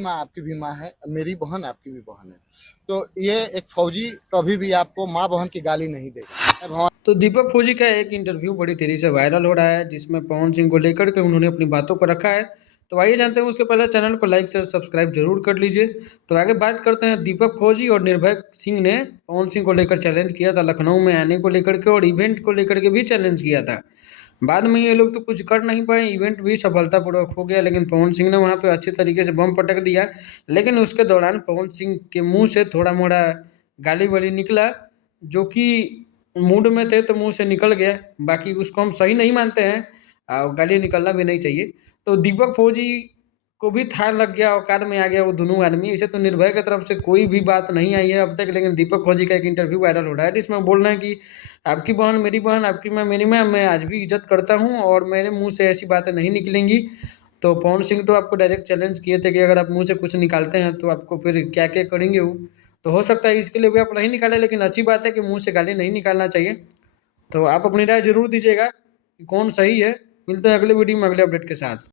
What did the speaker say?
माँ आपकी भी माँ है, मेरी बहन आपकी भी बहन है। तो ये एक फौजी कभी भी आपको माँ बहन की गाली नहीं देगा। तो दीपक फौजी का एक इंटरव्यू बड़ी तेजी से वायरल हो रहा है, जिसमें पवन सिंह को लेकर के उन्होंने अपनी बातों को रखा है। तो आइए जानते हैं, उसके पहले चैनल को लाइक शेयर सब्सक्राइब जरूर कर लीजिए। तो आगे बात करते हैं, दीपक फौजी और निर्भय सिंह ने पवन सिंह को लेकर चैलेंज किया था, लखनऊ में आने को लेकर के और इवेंट को लेकर के भी चैलेंज किया था। बाद में ये लोग तो कुछ कर नहीं पाए, इवेंट भी सफलतापूर्वक हो गया, लेकिन पवन सिंह ने वहाँ पे अच्छे तरीके से बम पटक दिया। लेकिन उसके दौरान पवन सिंह के मुंह से थोड़ा मोड़ा गाली वाली निकला, जो कि मूड में थे तो मुंह से निकल गया। बाकी उसको हम सही नहीं मानते हैं, गाली निकलना भी नहीं चाहिए। तो दीपक फौजी को भी था लग गया, औकात में आ गया वो दोनों आदमी। ऐसे तो निर्भय की तरफ से कोई भी बात नहीं आई है अब तक, लेकिन दीपक फौजी का एक इंटरव्यू वायरल हो रहा है, जिसमें बोल रहे हैं कि आपकी बहन मेरी बहन, आपकी माँ मेरी माँ, मैं आज भी इज्जत करता हूँ और मेरे मुंह से ऐसी बातें नहीं निकलेंगी। तो पवन सिंह तो आपको डायरेक्ट चैलेंज किए थे कि अगर आप मुंह से कुछ निकालते हैं तो आपको फिर क्या क्या करेंगे वो। तो हो सकता है इसके लिए भी आप नहीं निकाले, लेकिन अच्छी बात है कि मुंह से गाली नहीं निकालना चाहिए। तो आप अपनी राय जरूर दीजिएगा कि कौन सही है। मिलते हैं अगले वीडियो में अगले अपडेट के साथ।